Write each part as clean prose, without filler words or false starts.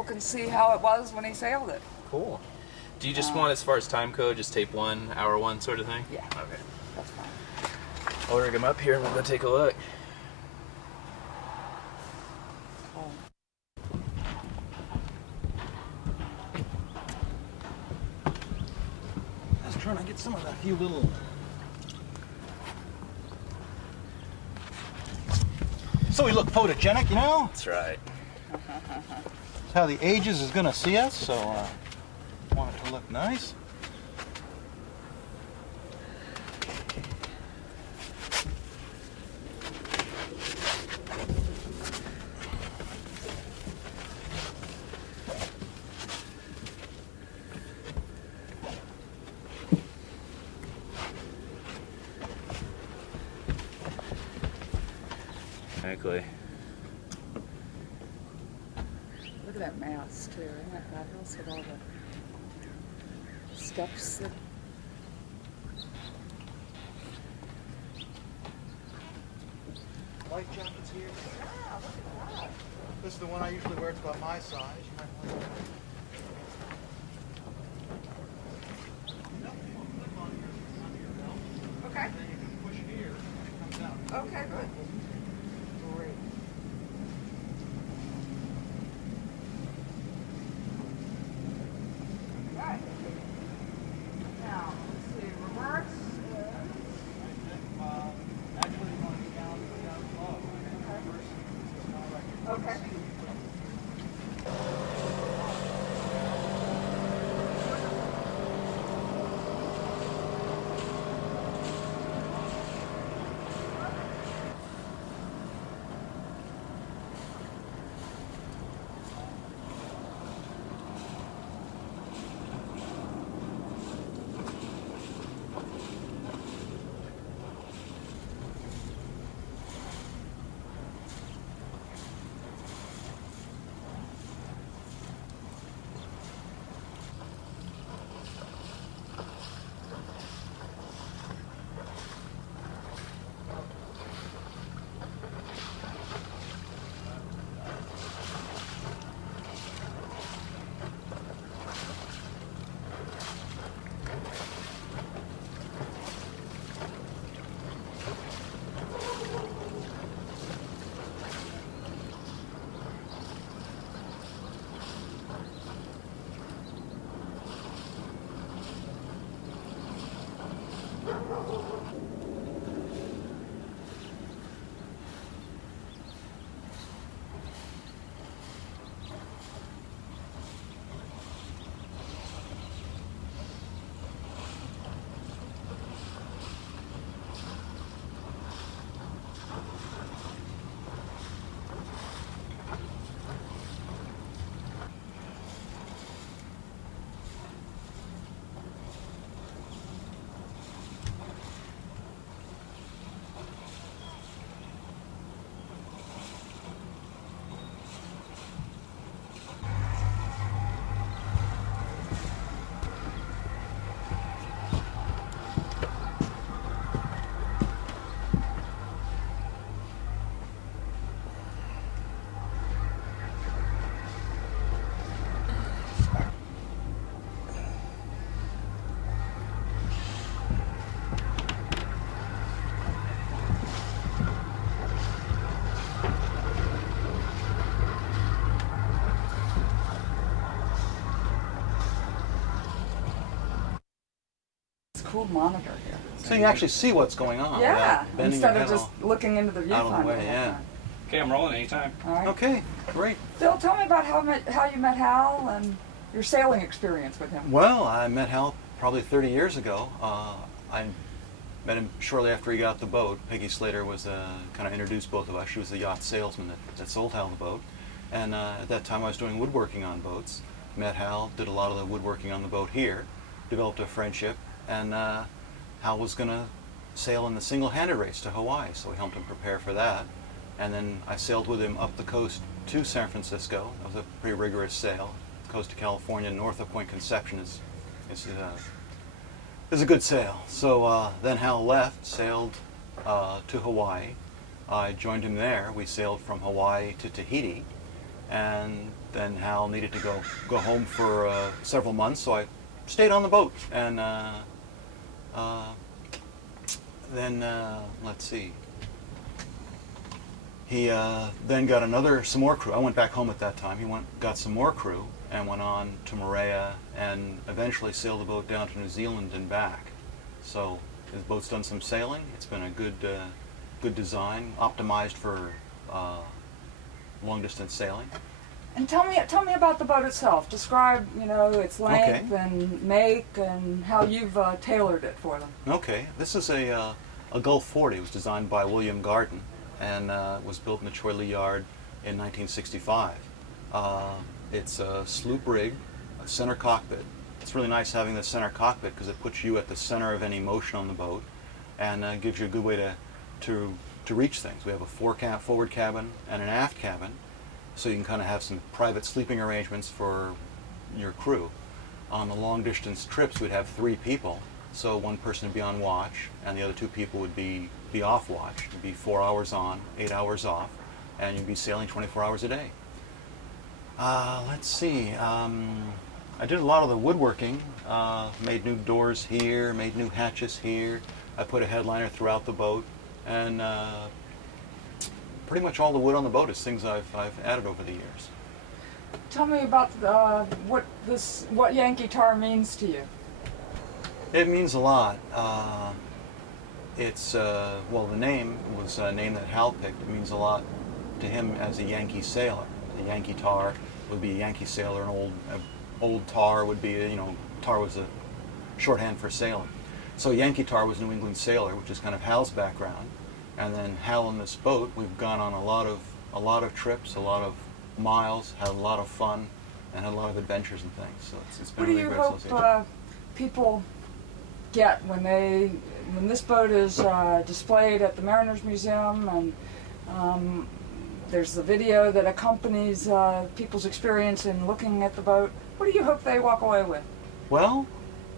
people can see how it was when he sailed it. Cool. Do you just want, as far as time code, just tape 1, hour 1 sort of thing? Yeah. Okay. That's fine. I'll rig him up here and we'll go take a look. Cool. I was trying to get some of that few little... So we look photogenic, you know? That's right. That's how the Ages is going to see us, so want it to look nice. Exactly. Look at that mast too. Isn't that fabulous with all the steps that... Light jackets here. Yeah, look at that. This is the one I usually wear. It's about my size. You might want to... Okay. Then you can push here and it comes out. Okay, good. Great. Right. Now, let's see, reverse. Actually, you want to be down low. Okay. Cool monitor here. So you actually see what's going on. Yeah, without bending instead your of head just looking into the out of the viewfinder. way, all the yeah. time. Okay, I'm rolling anytime. All right. Okay, great. Phil, tell me about how you met Hal and your sailing experience with him. Well, I met Hal probably 30 years ago. I met him shortly after he got the boat. Peggy Slater was kind of introduced both of us. She was the yacht salesman that sold Hal the boat. And at that time I was doing woodworking on boats. Met Hal, did a lot of the woodworking on the boat here, developed a friendship, and Hal was going to sail in the single-handed race to Hawaii, so we helped him prepare for that. And then I sailed with him up the coast to San Francisco. That was a pretty rigorous sail. The coast of California, north of Point Conception, is a good sail. So then Hal left, sailed to Hawaii. I joined him there. We sailed from Hawaii to Tahiti, and then Hal needed to go home for several months, so I stayed on the boat. And then let's see. He then got some more crew. I went back home at that time. He got some more crew and went on to Moorea and eventually sailed the boat down to New Zealand and back. So his boat's done some sailing. It's been a good design, optimized for long distance sailing. And tell me about the boat itself. Describe, its length and make and how you've tailored it for them. Okay, this is a Gulf 40. It was designed by William Garden and was built in the Choi Lee Yard in 1965. It's a sloop rig, a center cockpit. It's really nice having the center cockpit because it puts you at the center of any motion on the boat and gives you a good way to reach things. We have a forward cabin and an aft cabin, so you can kind of have some private sleeping arrangements for your crew. On the long distance trips, we'd have 3 people, so one person would be on watch and the other 2 people would be off watch. It'd be 4 hours on, 8 hours off, and you'd be sailing 24 hours a day. Let's see. I did a lot of the woodworking, made new doors here, made new hatches here. I put a headliner throughout the boat, and pretty much all the wood on the boat is things I've added over the years. Tell me about what Yankee Tar means to you. It means a lot. It's the name was a name that Hal picked. It means a lot to him as a Yankee sailor. A Yankee Tar would be a Yankee sailor. An old tar would be tar was a shorthand for sailing. So Yankee Tar was New England sailor, which is kind of Hal's background. And then Hal and this boat, we've gone on a lot of trips, a lot of miles, had a lot of fun, and had a lot of adventures and things. So it's been What do really you great hope association. people get when this boat is displayed at the Mariners Museum, and there's the video that accompanies people's experience in looking at the boat? What do you hope they walk away with? Well,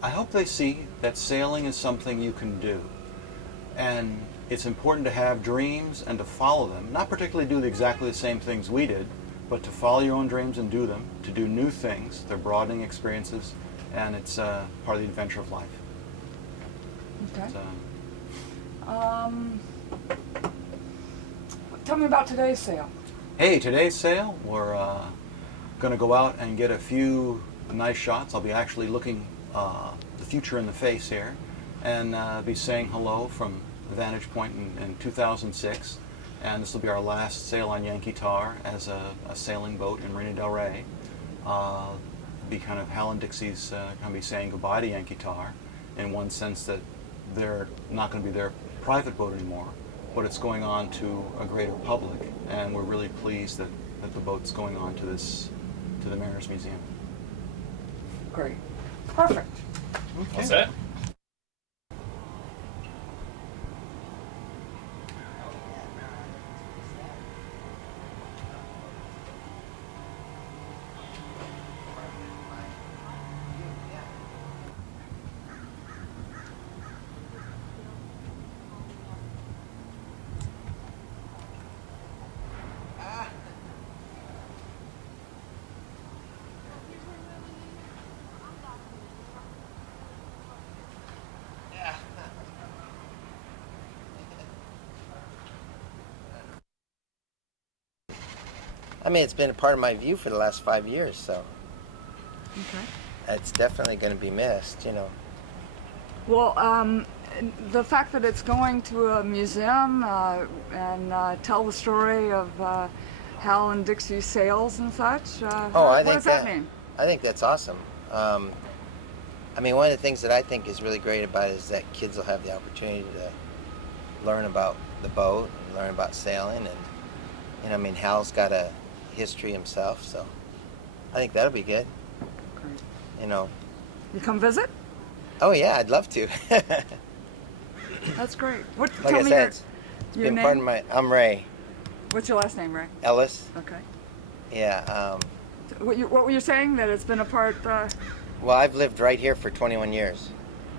I hope they see that sailing is something you can do. And it's important to have dreams and to follow them. Not particularly do exactly the same things we did, but to follow your own dreams and do them, to do new things. They're broadening experiences, and it's part of the adventure of life. Okay. So, Tell me about today's sail. hey, today's sail, we're going to go out and get a few nice shots. I'll be actually looking the future in the face here and be saying hello from the vantage point in 2006. And this will be our last sail on Yankee Tar as a sailing boat in Marina del Rey. Be kind of Hal and Dixie's going to be saying goodbye to Yankee Tar in one sense that they're not going to be their private boat anymore, but it's going on to a greater public, and we're really pleased that the boat's going on to the Mariners Museum. Great. Perfect. Okay. What's that? I mean, it's been a part of my view for the last 5 years, so Okay. it's definitely going to be missed, Well, the fact that it's going to a museum and tell the story of Hal and Dixie's sails and such. What does that mean? I think that's awesome. I mean, one of the things that I think is really great about it is that kids will have the opportunity to learn about the boat and learn about sailing, and I mean, Hal's got a history himself, so I think that'll be good. Great. You come visit? Oh yeah, I'd love to. That's great. Like Tell I me said, it's your been name? part of I'm Ray What's your last name, Ray? Ellis. Okay. Yeah. What were you saying? That it's been a part. Well, I've lived right here for 21 years,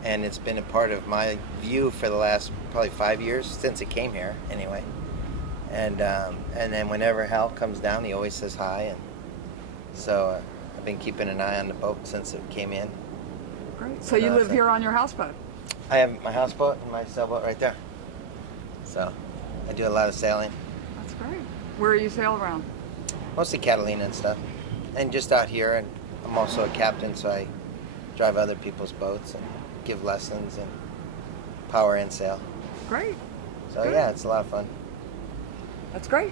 and it's been a part of my view for the last probably 5 years since it came here, anyway. And then whenever Hal comes down, he always says hi, So I've been keeping an eye on the boat since it came in. Great. So you live here on your houseboat? I have my houseboat and my sailboat right there. So I do a lot of sailing, That's great. Where you sail around? mostly Catalina and stuff, and just out here. And I'm also a captain, so I drive other people's boats and give lessons and power and sail. Great. So yeah, it's a lot of fun. That's great.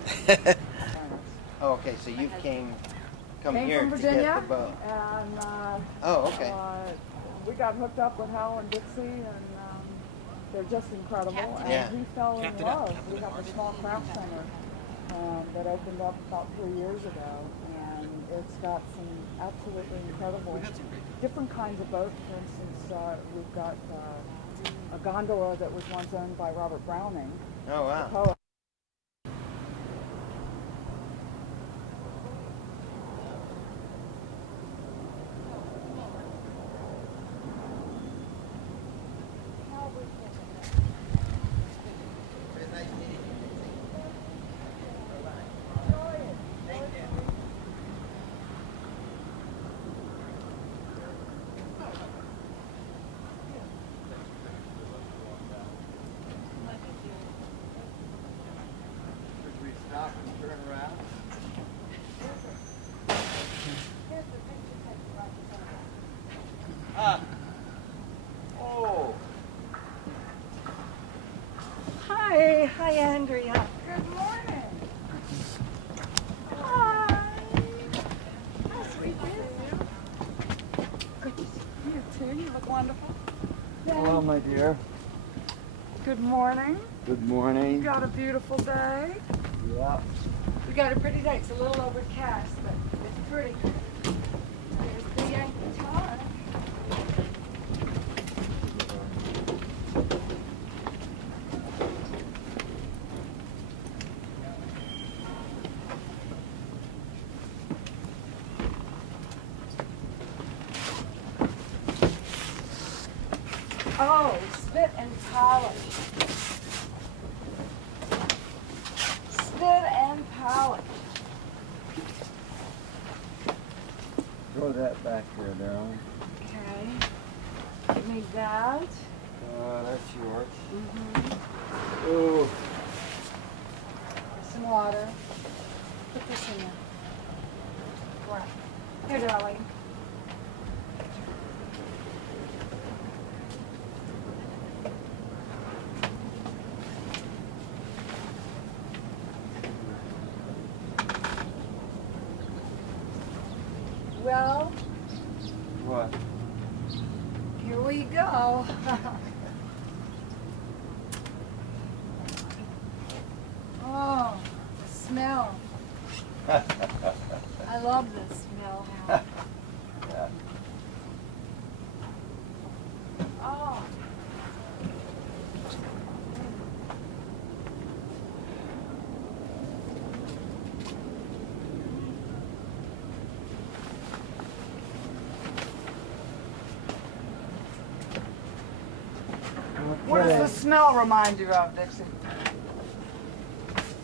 Oh, okay. So you came Came here from to Virginia, get the boat. and Oh, okay. we got hooked up with Hal and Dixie, and they're just incredible. And Yeah. he fell in love. We have a small craft center that opened up about 3 years ago, and it's got some absolutely incredible different kinds of boats. For instance, we've got a gondola that was once owned by Robert Browning, Oh, the wow. poet. Hi, Andrea. Good morning. Hi. How's we doing? Good to see you too. You look wonderful. Hello, my dear. Good morning. Good You morning. got a beautiful day. Yeah. We got a pretty day. It's a little overcast, but it's pretty. There's the Yankee Tar. Oh, spit and polish. Spit and polish. Throw that back there, Darren. Okay. Give me that. That's yours. Mm-hmm. Oh, Some water. Put this in there. Right. Here, darling. Well, what? here we go. Oh, the smell. I love the smell. Hal. Yeah. Oh. What does the smell remind you of, Dixie?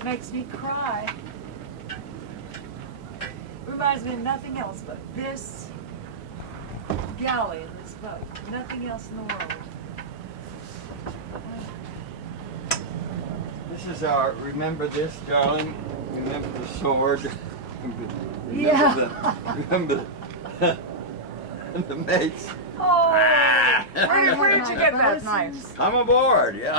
Makes me cry. Reminds me of nothing else but this galley and this boat. Nothing else in the world. This is our, remember this, darling? Remember the sword? Remember Yeah. remember the mates? Oh! Where did you get that knife? I'm aboard, yeah.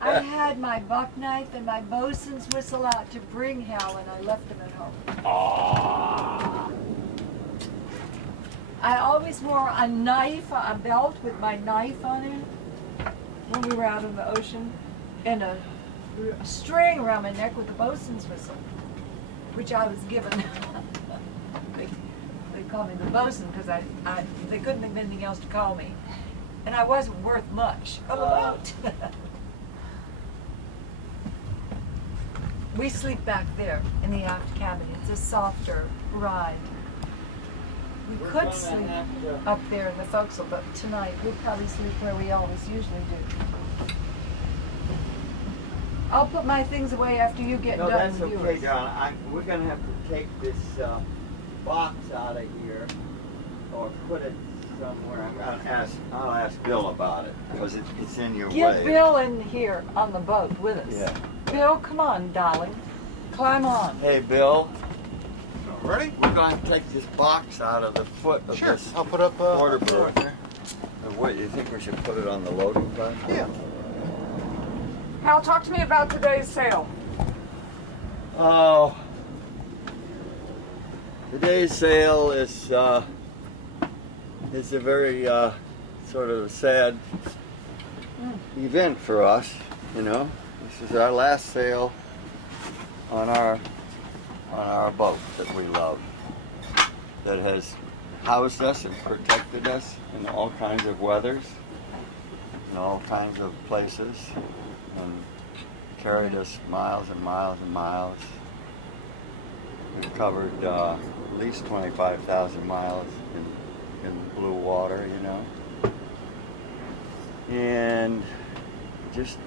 I had my buck knife and my bosun's whistle out to bring Hal, and I left them at home. I always wore a knife, a belt with my knife on it when we were out in the ocean, and a string around my neck with the bosun's whistle, which I was given. They called me the bosun because they couldn't think of anything else to call me, and I wasn't worth much on the boat. We sleep back there in the aft cabin. It's a softer ride. We could sleep up there in the forecastle, but tonight we'll probably sleep where we always usually do. I'll put my things away after you get No, done that's with okay, yours. darling. We're gonna have to take this box out of here or put it somewhere. I'll ask Bill about it because it's in your way. Get Bill in here on the boat with us. Yeah. Bill, come on, darling. Climb on. Hey, Bill. Ready? We're going to take this box out of the foot of Sure. this I'll put up water put it boat. up there. What, you think we should put it on the loading platform? Yeah. Hal, talk to me about today's sale. Oh, today's sale is a very sort of sad event for us. You know, this is our last sale on our boat that we love, that has housed us and protected us in all kinds of weathers, in all kinds of places, and carried us miles and miles and miles. We've covered at least 25,000 miles in blue water, you know. And just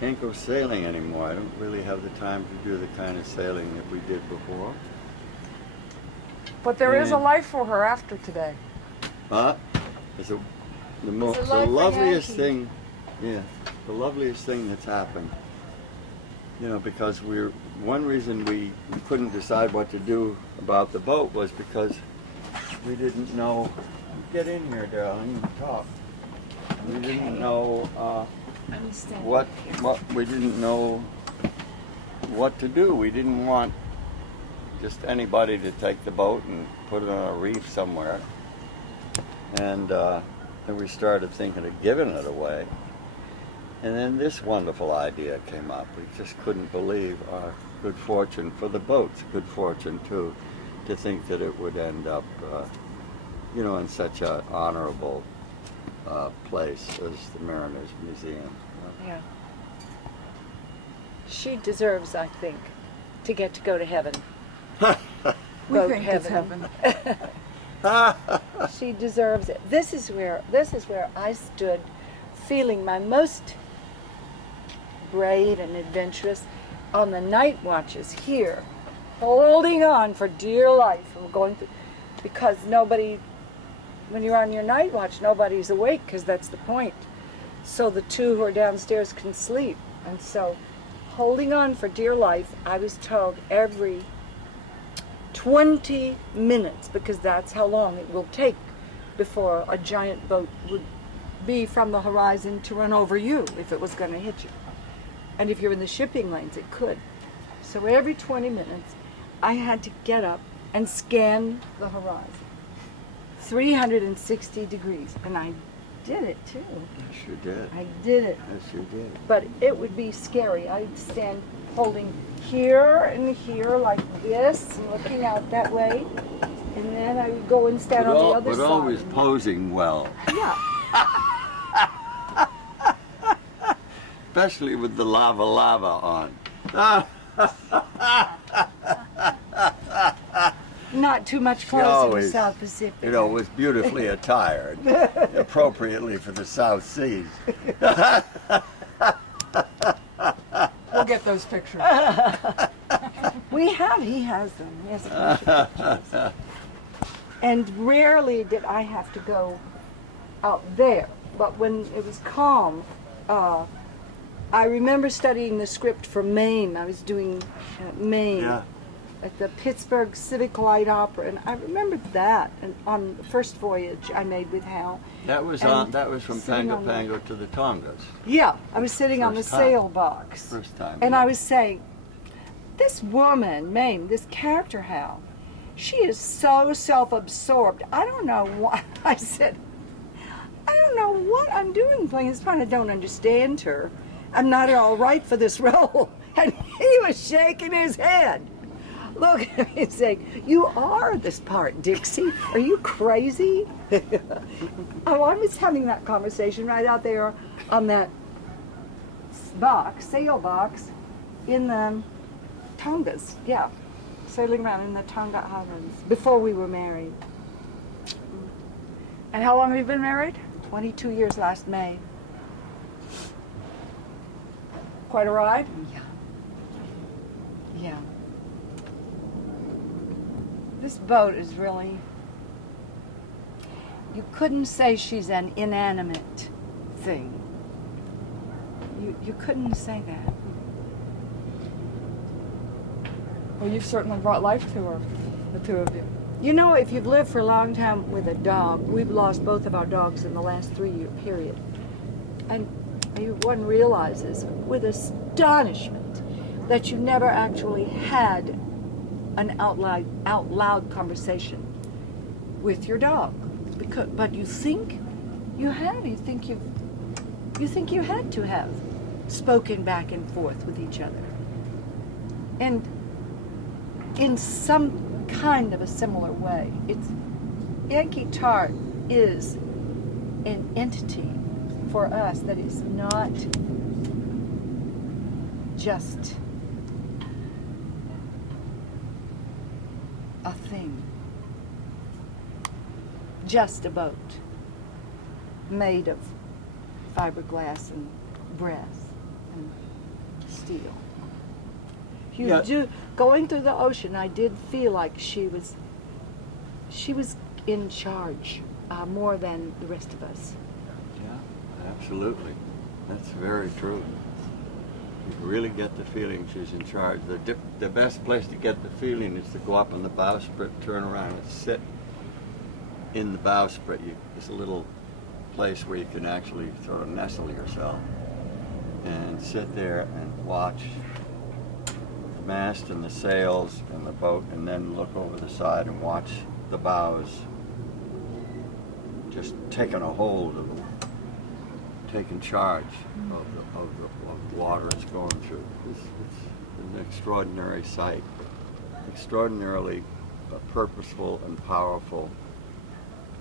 can't go sailing anymore. I don't really have the time to do the kind of sailing that we did before. But there is a Yeah. life for her after today. But it's the life for loveliest Yankee. thing, yeah, the loveliest thing that's happened. You know, because one reason we couldn't decide what to do about the boat was because we didn't know. Get in here, darling, and talk. We didn't know Understand. what we didn't know what to do. We didn't want just anybody to take the boat and put it on a reef somewhere. And then we started thinking of giving it away. And then this wonderful idea came up. We just couldn't believe our good fortune, for the boat's good fortune too, to think that it would end up, you know, in such an honorable place as the Mariners Museum. Yeah. She deserves, I think, to get to go to heaven. We Boat think it's heaven. She deserves it. This is where I stood, feeling my most brave and adventurous on the night watches here, holding on for dear life from going through, because nobody, when you're on your night watch, nobody's awake, because that's the point. So the two who are downstairs can sleep. And so, holding on for dear life, I was told every 20 minutes, because that's how long it will take before a giant boat would be from the horizon to run over you if it was going to hit you. And if you're in the shipping lanes, it could. So every 20 minutes, I had to get up and scan the horizon. 360 degrees. And I did it too. Yes, you did. I did it. Yes, you did. But it would be scary. I'd stand holding here and here like this and looking out that way. And then I would go and stand on the other But side. always posing well, Yeah. especially with the lava on. Not too much She close in the always, South Pacific. you know, was beautifully attired, appropriately for the South Seas. We'll get those pictures. He has them. He has a bunch of pictures. And rarely did I have to go out there. But when it was calm, I remember studying the script for Maine. I was doing Maine Yeah. at the Pittsburgh Civic Light Opera, and I remembered that. And on the first voyage I made with Hal. That was And from sitting Pango on the- Pango to the Tongas. Yeah, I was sitting on the First time. sail box. First time. And I was saying, this woman, Mame, this character, Hal, she is so self-absorbed. I don't know what, I said, I don't know what I'm doing playing this part. I don't understand her. I'm not at all right for this role. And he was shaking his head. Look at me saying, you are this part, Dixie. Are you crazy? Oh, I was having that conversation right out there on that box, sail box, in the Tongas. Yeah, sailing around in the Tonga Islands before we were married. And how long have you been married? 22 years last May. Quite a ride? Yeah. This boat is really, you couldn't say she's an inanimate thing. You couldn't say that. Well, you've certainly brought life to her, the two of you. You know, if you've lived for a long time with a dog, we've lost both of our dogs in the last 3-year period. And one realizes with astonishment that you never actually had an out loud conversation with your dog. But you think you have. You think you had to have spoken back and forth with each other. And in some kind of a similar way, Yankee Tar is an entity for us that is not just a thing, just a boat made of fiberglass and brass and steel. Going through the ocean, I did feel like she was in charge more than the rest of us. Yeah, absolutely. That's very true. You really get the feeling she's in charge. The best place to get the feeling is to go up on the bowsprit, turn around and sit in the bowsprit. It's a little place where you can actually sort of nestle yourself and sit there and watch the mast and the sails and the boat, and then look over the side and watch the bows just taking a hold of taking charge of the water it's going through. It's an extraordinary sight, extraordinarily purposeful and powerful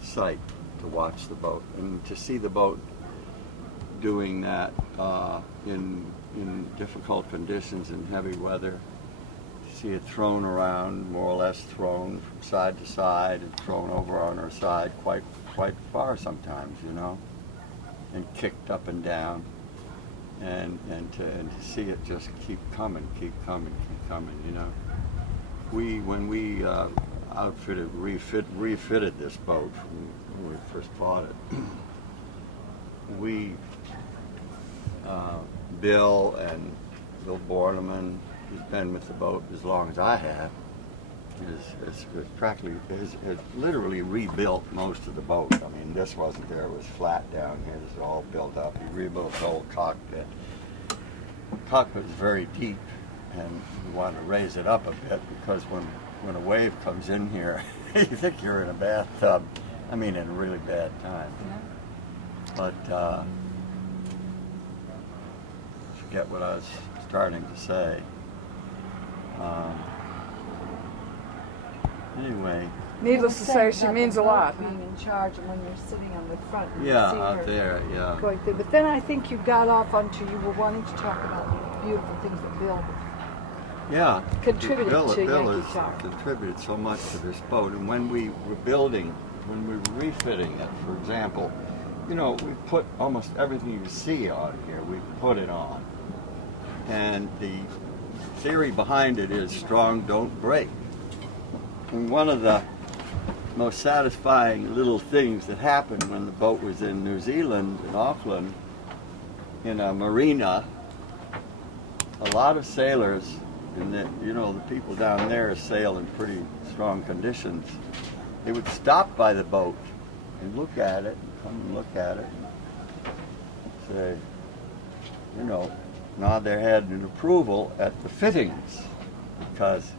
sight to watch the boat, and to see the boat doing that in difficult conditions, in heavy weather. To see it thrown around, more or less thrown from side to side, and thrown over on her side quite far sometimes, you know, and kicked up and down, and to see it just keep coming, you know. When we refitted this boat when we first bought it, Bill Borneman, who's been with the boat as long as I have, has literally rebuilt most of the boat. I mean, this wasn't there, it was flat down here. This is all built up. He rebuilt the whole cockpit. The cockpit was very deep, and we wanted to raise it up a bit because when a wave comes in here, you think you're in a bathtub. I mean, in a really bad time. Yeah. But forget what I was starting to say. Anyway. Needless to say, she means a lot. Being in charge, and when you're sitting on the front, and Yeah, you see out her there, yeah. going through. But then I think you got off onto, you were wanting to talk about the beautiful things that Bill Yeah. contributed to Bill Yankee has Tar. contributed so much to this boat, and when we were refitting it, for example, you know, we put almost everything you see on here, we put it on. And the theory behind it is strong don't break. And one of the most satisfying little things that happened when the boat was in New Zealand, in Auckland, in a marina, a lot of sailors, and the people down there sail in pretty strong conditions, they would stop by the boat and look at it, come and look at it, and say, nod their head in approval at the fittings, because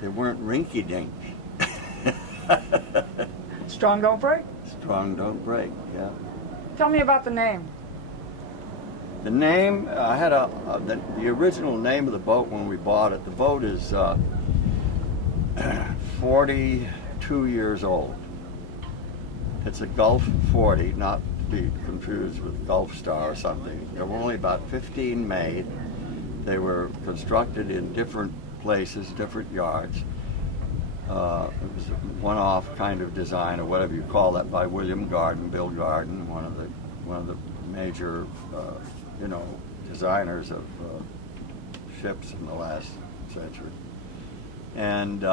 they weren't rinky-dink. Strong don't break. Strong don't break, yeah. Tell me about the name. The name, I had the original name of the boat when we bought it. The boat is 42 years old. It's a Gulf 40, not to be confused with Gulf Star or something. There were only about 15 made. They were constructed in different places, different yards. It was a one-off kind of design, or whatever you call that, by William Garden, Bill Garden, one of the major, designers of ships in the last century. And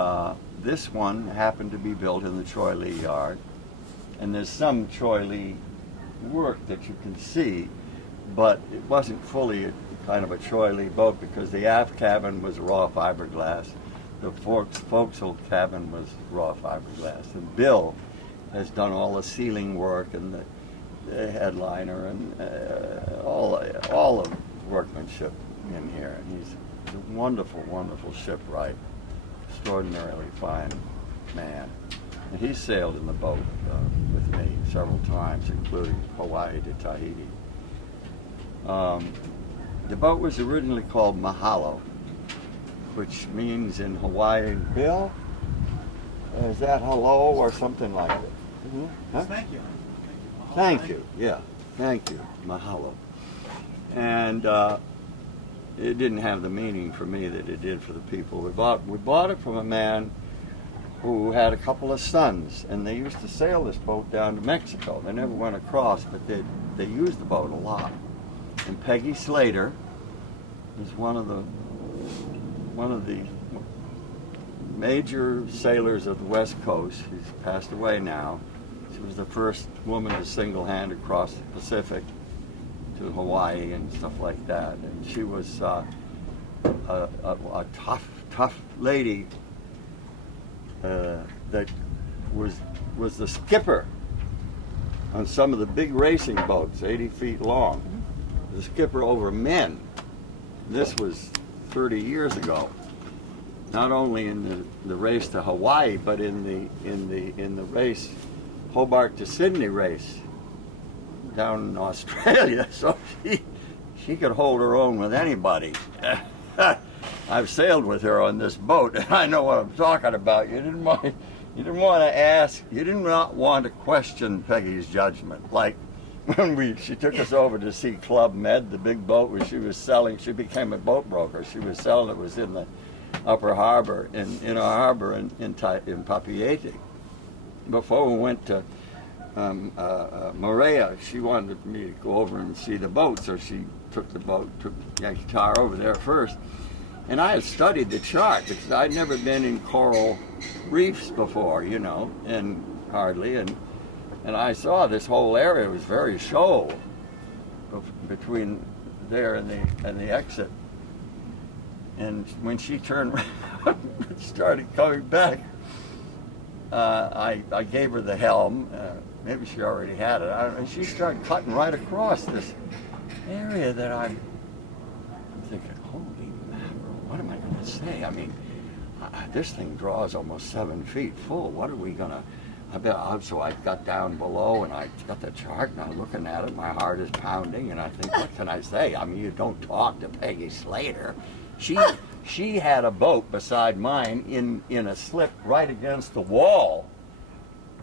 this one happened to be built in the Troy Lee yard. And there's some Troy Lee work that you can see, but it wasn't fully kind of a Troy Lee boat because the aft cabin was raw fiberglass. The forecastle cabin was raw fiberglass. And Bill has done all the ceiling work and the headliner and all the workmanship in here. And he's a wonderful, wonderful shipwright, extraordinarily fine man. And he sailed in the boat with me several times, including Hawaii to Tahiti. The boat was originally called Mahalo, which means in Hawaiian, Bill, is that hello or something like that? Mm-hmm. Huh? Thank you. Thank you, yeah, thank you, mahalo. And it didn't have the meaning for me that it did for the people. We bought it from a man who had a couple of sons, and they used to sail this boat down to Mexico. They never went across, but they used the boat a lot. And Peggy Slater was one of the major sailors of the West Coast. She's passed away now. She was the first woman to single-hand across the Pacific to Hawaii and stuff like that. And she was a tough lady that was the skipper on some of the big racing boats, 80 feet long. The skipper over men. This was 30 years ago. Not only in the race to Hawaii, but in the race, Hobart to Sydney race down in Australia. So she could hold her own with anybody. I've sailed with her on this boat, and I know what I'm talking about. You didn't want to ask. You did not want to question Peggy's judgment. Like when she took us over to see Club Med, the big boat where she was selling. She became a boat broker. She was selling. It was in the upper harbor, in a harbor in Papeete. Before we went to Moorea, she wanted me to go over and see the boat, so she took Yankee Tar over there first. And I had studied the chart because I'd never been in coral reefs before, and hardly. And I saw this whole area was very shoal between there and the exit. And when she turned around and started coming back, I gave her the helm. Maybe she already had it. And she started cutting right across this area that I'm thinking, holy mackerel, what am I going to say? I mean, this thing draws almost 7 feet full. What are we going to... So I got down below and I got the chart and I'm looking at it. My heart is pounding and I think, what can I say? I mean, you don't talk to Peggy Slater. She had a boat beside mine in a slip right against the wall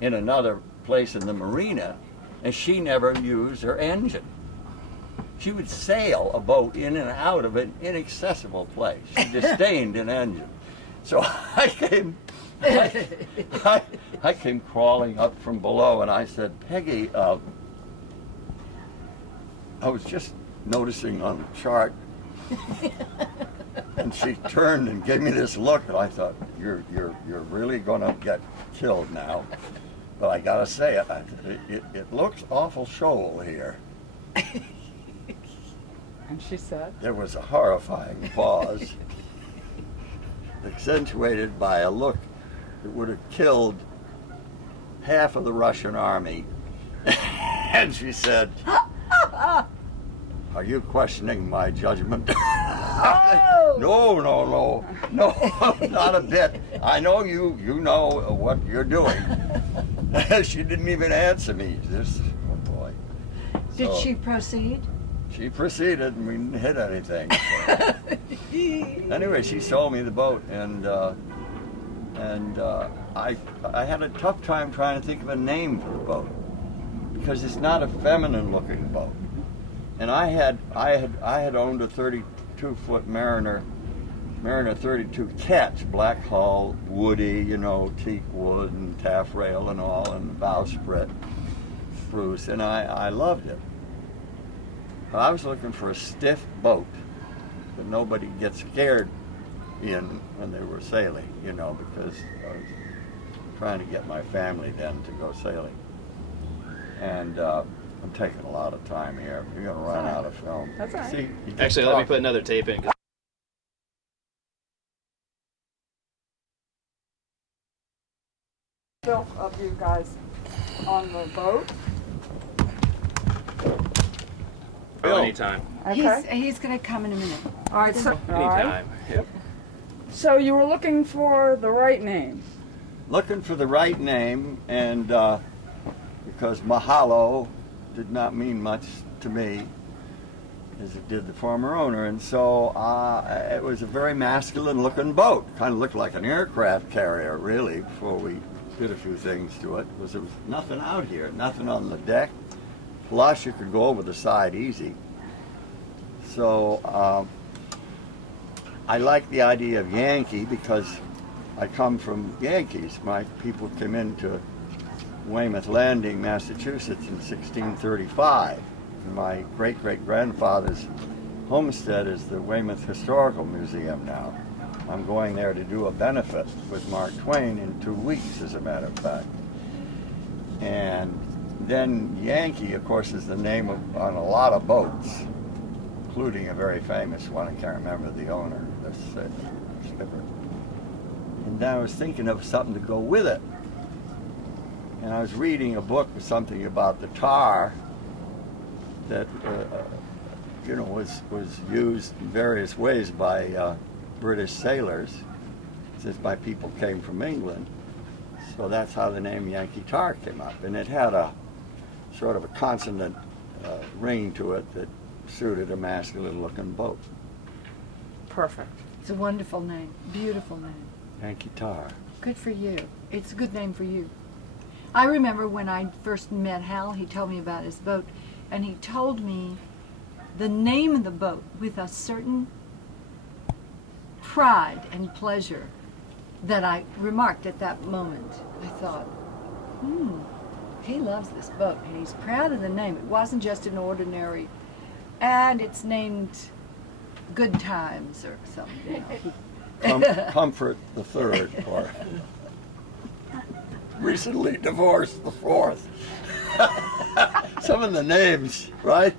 in another place in the marina, and she never used her engine. She would sail a boat in and out of an inaccessible place. She disdained an engine. So I came crawling up from below and I said, Peggy, I was just noticing on the chart. And she turned and gave me this look, and I thought, you're really gonna get killed now. But I gotta say it looks awful shoal here. And she said? There was a horrifying pause, accentuated by a look that would have killed half of the Russian army. And she said, are you questioning my judgment? Oh! No, not a bit. I know you know what you're doing. She didn't even answer me. Oh boy. Did she proceed? She proceeded, and we didn't hit anything. Anyway, she sold me the boat, and I had a tough time trying to think of a name for the boat because it's not a feminine-looking boat. And I had owned a 32-foot Mariner 32 Catch, black hull, woody, teak wood and taffrail and all, and bowsprit spruce, and I loved it. I was looking for a stiff boat that nobody gets scared in when they were sailing, you know, because I was trying to get my family then to go sailing. And I'm taking a lot of time here. You're going to run out of film. That's all right. See, you just Actually, let me talk. put another tape in. Still of you guys on the boat. Oh, anytime. Okay. He's gonna come in a minute. All right. So, all right. Anytime. Yep. So you were looking for the right name. Looking for the right name, and because Mahalo did not mean much to me as it did the former owner, and so it was a very masculine looking boat. Kind of looked like an aircraft carrier, really, before we did a few things to it. There was nothing out here, nothing on the deck. Plus, you could go over the side easy. So I like the idea of Yankee because I come from Yankees. My people came into Weymouth Landing, Massachusetts in 1635. My great-great-grandfather's homestead is the Weymouth Historical Museum now. I'm going there to do a benefit with Mark Twain in 2 weeks, as a matter of fact. And then Yankee, of course, is the name on a lot of boats, including a very famous one. I can't remember the owner, the skipper. And then I was thinking of something to go with it. And I was reading a book with something about the tar that you know, was used in various ways by British sailors, since my people came from England. So that's how the name Yankee Tar came up. And it had a sort of a consonant ring to it that suited a masculine looking boat. Perfect. It's a wonderful name, beautiful name. Yankee Tar. Good for you. It's a good name for you. I remember when I first met Hal, he told me about his boat, and he told me the name of the boat with a certain pride and pleasure that I remarked at that moment. I thought, he loves this boat, and he's proud of the name. It wasn't just an ordinary, and it's named Good Times or something. You know. Comfort the third, or recently divorced the fourth. Some of the names, right?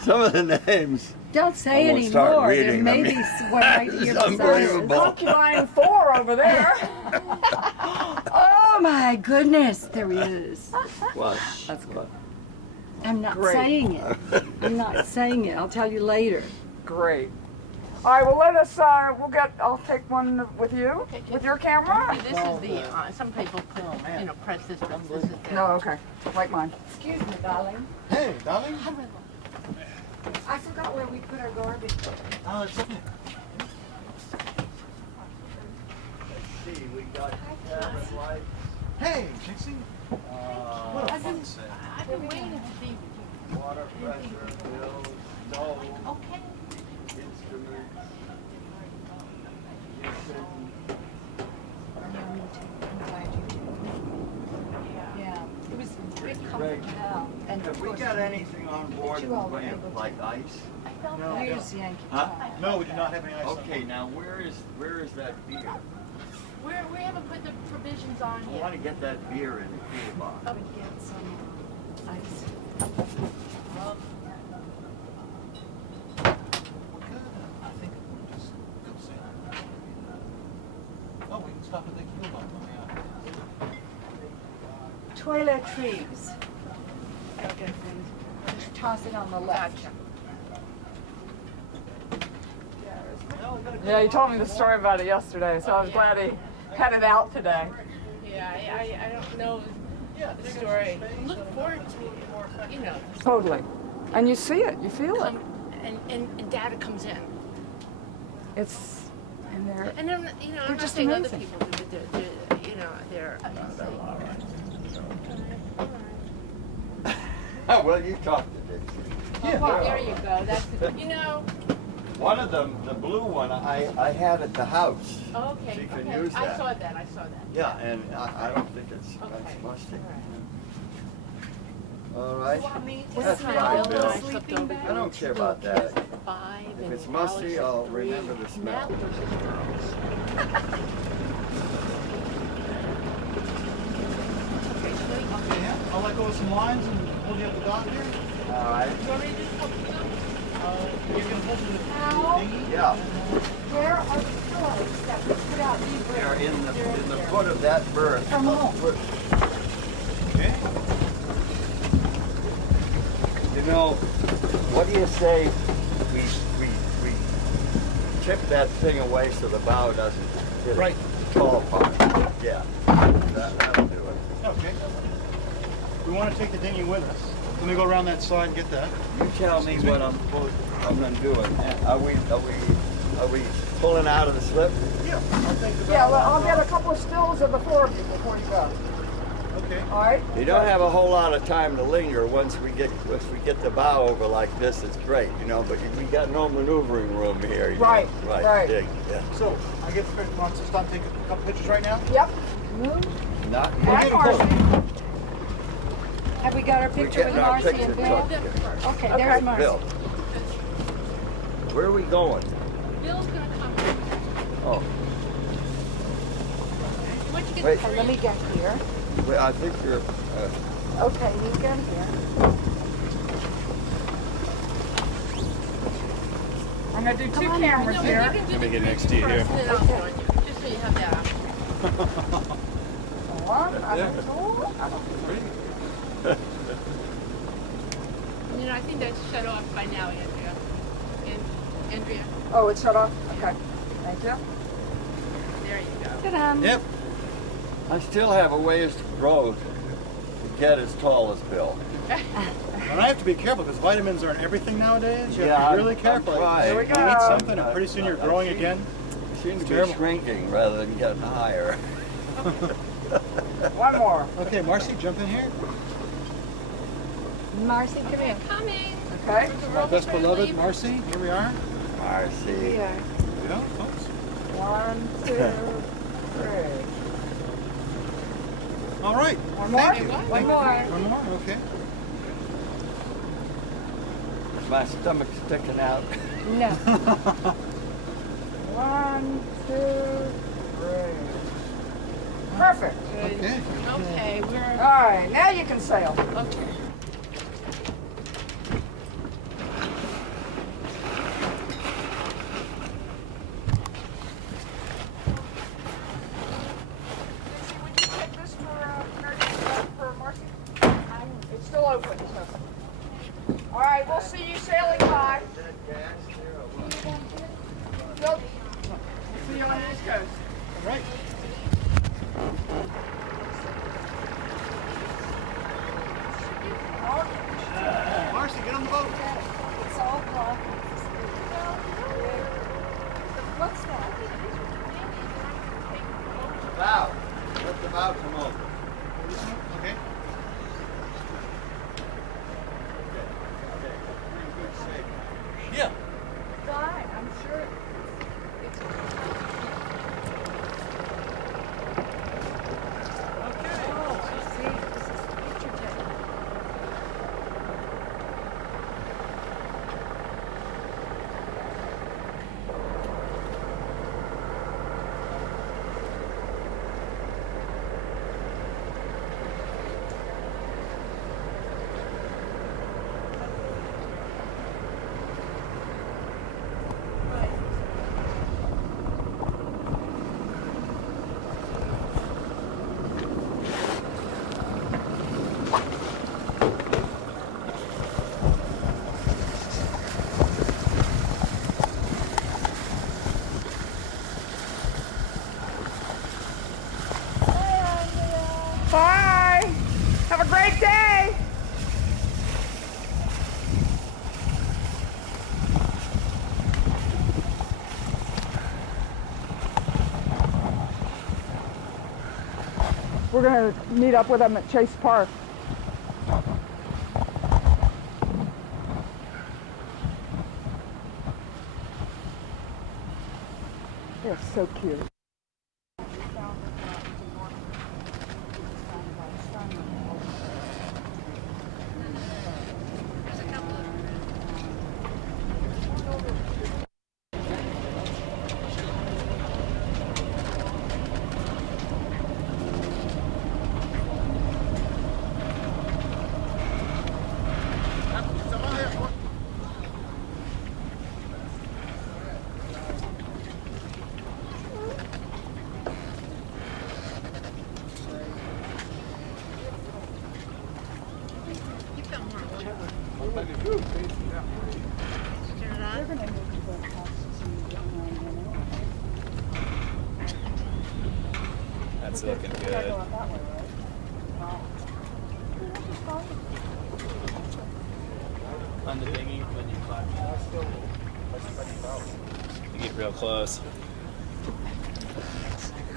Some of the names. Don't say I won't start anymore. There reading may them. be one right It's here beside us. unbelievable. Concubine 4 over there. Oh my goodness, there he is. What? That's good. I'm not Great. saying it. I'm not saying it. I'll tell you later. Great. All right, well, let us, I'll take one with you, Okay, with your camera. This is the, some people put, you know, press this, but this is the. No, okay, like mine. Excuse me, darling. Hey, darling. I forgot where we put our garbage. Oh, it's okay. Let's see, we got cabin lights. Hey, Dixie. I've been waiting to see. Water pressure, bills, stove, Okay. instruments. Yeah, it was great Greg, comfort now. And Have of we course, got anything on board in you the all were way able of to- like ice? I felt No. that. here's Yankee Huh? Tar. No, we do not have any ice. Okay, now where is that beer? We haven't put the provisions on I want to yet. get that beer in the cool box. I would get some ice. We're good. I think we'll just go sailing. Oh, we can stop at the keel box on the yacht. Toiletries. Okay, just toss it on the left. Yeah, you told me the story about it yesterday, so I was glad he had it out today. Yeah, I don't know the story. Look forward to it, you know. Totally. And you see it, you feel it. And data comes in. It's in there. And then, you know, They're I'm not just saying other amazing. people do, but they're you know, they're amazing. Well, you talked to Dixie. Well, there you go. That's the, you know. One of them, the blue one, I had at the house. Okay. So you can Okay. use I that. saw that. I saw that. Yeah, and I don't think it's Okay. musty. All right. All right. What's That's the fine, smell? Bill. A sleeping bag? I don't care about that. 5 If and it's musty, Alex I'll 3. remember the smell. Nat versus girls. Okay, I'll let go of some lines and hold you up the dock here. All right. You want me to just help you up? You can hold the Al? dinghy. Yeah. Where are the pillows that we put out? They're in the foot of that berth. Come on. Okay. You know, what do you say we tip that thing away so the bow doesn't hit Right. the tall part? Yeah. That'll do it. Okay. We want to take the dinghy with us. Let me go around that side and get that. You tell me what I'm gonna do. Are we pulling out of the slip? Yeah, I'll take the Yeah, well, I'll get a couple of stills of the four of you before you go. Okay. All right? You don't have a whole lot of time to linger once we get the bow over like this. It's great, you know. But we got no maneuvering room here. you know. Right, right. Dig, yeah. So, I get the picture. Want to stop and take a couple pictures right now? Yep. Not And Okay, Marcy. Have we got our We're picture with getting our Marcy picture and Bill? took here. Okay, Okay. there's Marcy. Bill, where are we going? Bill's gonna come. Oh, Once you get Wait. the Okay, let me get here. wait, I think you're. Okay, you get here. I'm going to do two cameras No, here. you can do Let me the get next to 3D you here. first, and then I'll join you, just so you have that. One, I Yeah. think two. You know, I think that's shut off by now, Andrea. Andrea, Oh, it's shut off? Okay. Thank you. there you go. Ta-da. Yep. I still have a ways to grow to get as tall as Bill. And I have to be careful because vitamins are in everything nowadays. You have Yeah, to be really I'm careful. trying. Here we You go. eat something and pretty soon you're growing again. You seem to be Terrible. shrinking rather than getting higher. One more. Okay, Marcy, jump in here. Marcy, come here. Coming. Okay. My best beloved, Marcy. Here we are. Marcy. Here. There we go, folks. 1, 2, 3. All right. One more? Thank you. One Thank you. more. One more. Okay. Is my stomach sticking out? No. 1, 2, 3. Perfect. Okay. Okay, All we're, right, now you can sail. okay. Dixie, would you take this for Marcy? It's still open. So. All right, we'll see you sailing by. We'll see you on the East Coast. All right. Marcy, get on the boat. It's all blocked. What's that? Bow. Let the bow come over. Okay. Yeah. Fine, I'm sure. Oh, see, this is the picture taking. Bye. Have a great day. We're going to meet up with them at Chase Park. They're so cute. They're gonna move to the houses and down around That's there. looking They're good. going that way, right? On the dinghy, when you climb, you get real close.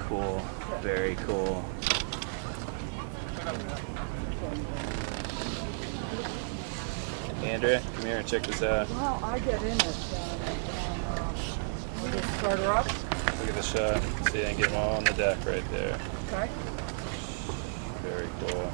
Cool, very cool. Andrea, come here and check this out. Well, I get in it. We just start her up. Look at the shot. See, I can get them all on the deck right there. Okay. Very cool.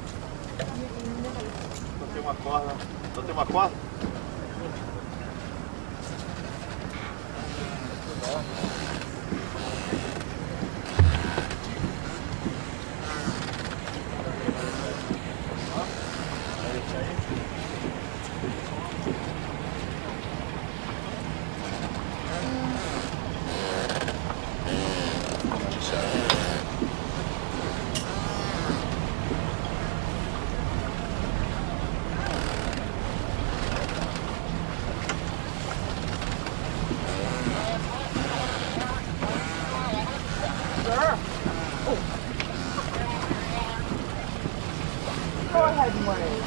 Go ahead and wave.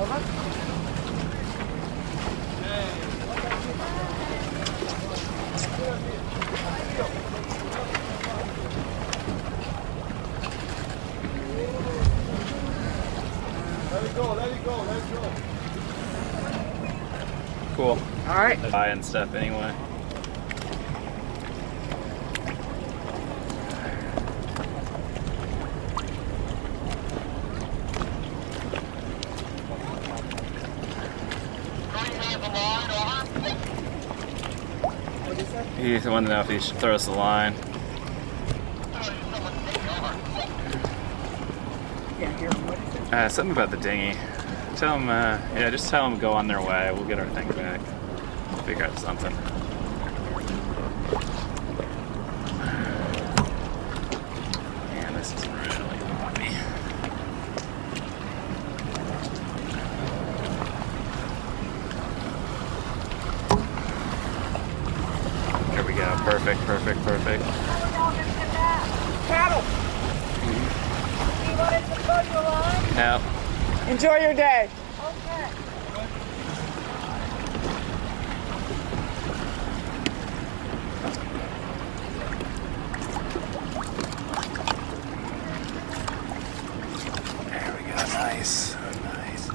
Over. Cool. All right. Buying stuff anyway. He wanted to know if he should throw us the line. Yeah, here. What is it? Something about the dinghy. Tell him, yeah, just tell him to go on their way. We'll get our thing back. Figure out something. Man, this is really on me. There we go. Perfect, perfect, perfect. Paddle. You wanted to throw your line? Now, Enjoy your day. Okay. there we go. Nice. Nice.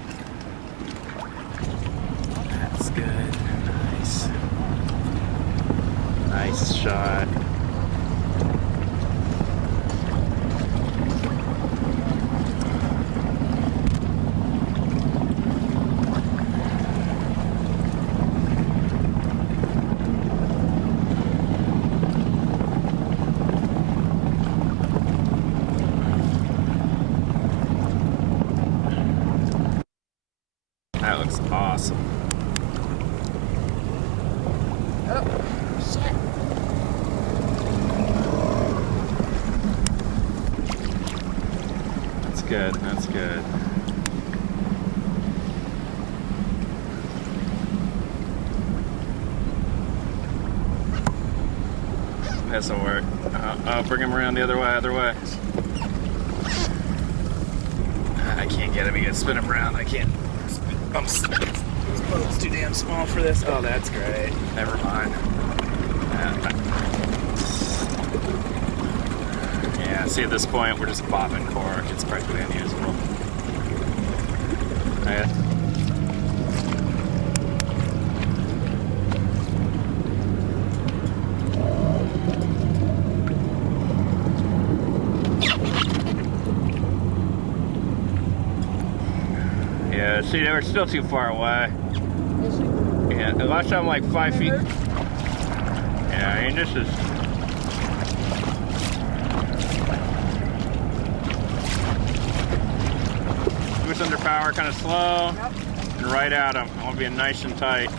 That's good. Nice. Nice shot. That looks awesome. That's good. That's good. This'll work. I'll bring him around the other way. Other way. I can't get him. He gets spin him around. I can't. This boat's too damn small for this. Oh, that's great. Never mind. Yeah, see, at this point, we're just bobbing cork. It's practically unusable. Yeah. Yeah, see, they were still too far away. Yeah, the last time like 5 feet. Yeah, I mean, this is. Switch under power, kind of slow, and right at them. I want to be nice and tight.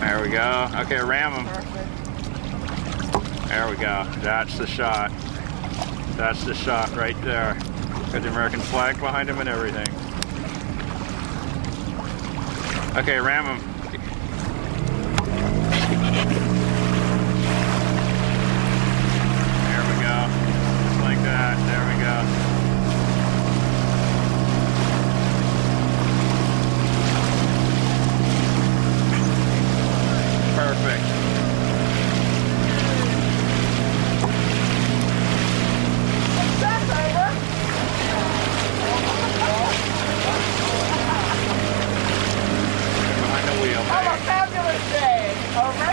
There we go. Okay, ram them. There we go. That's the shot. That's the shot right there. Got the American flag behind him and everything. Okay, ram him. There we go. Just like that. There we go. Perfect. That's over. Behind the wheel. Have a Babe. fabulous day. Over.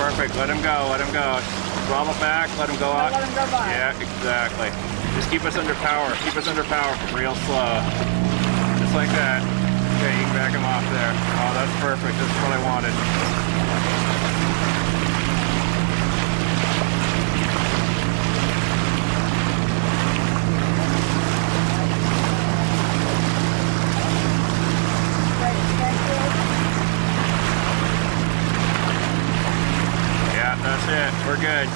Perfect. Let him go. Let him go. Throttle back. Let him go out. Let him go by. Yeah, exactly. Just keep us under power. Keep us under power real slow. Just like that. Okay, you can back him off there. Oh, that's perfect. That's what I wanted. Great. Thank you. Yeah, that's it. We're good.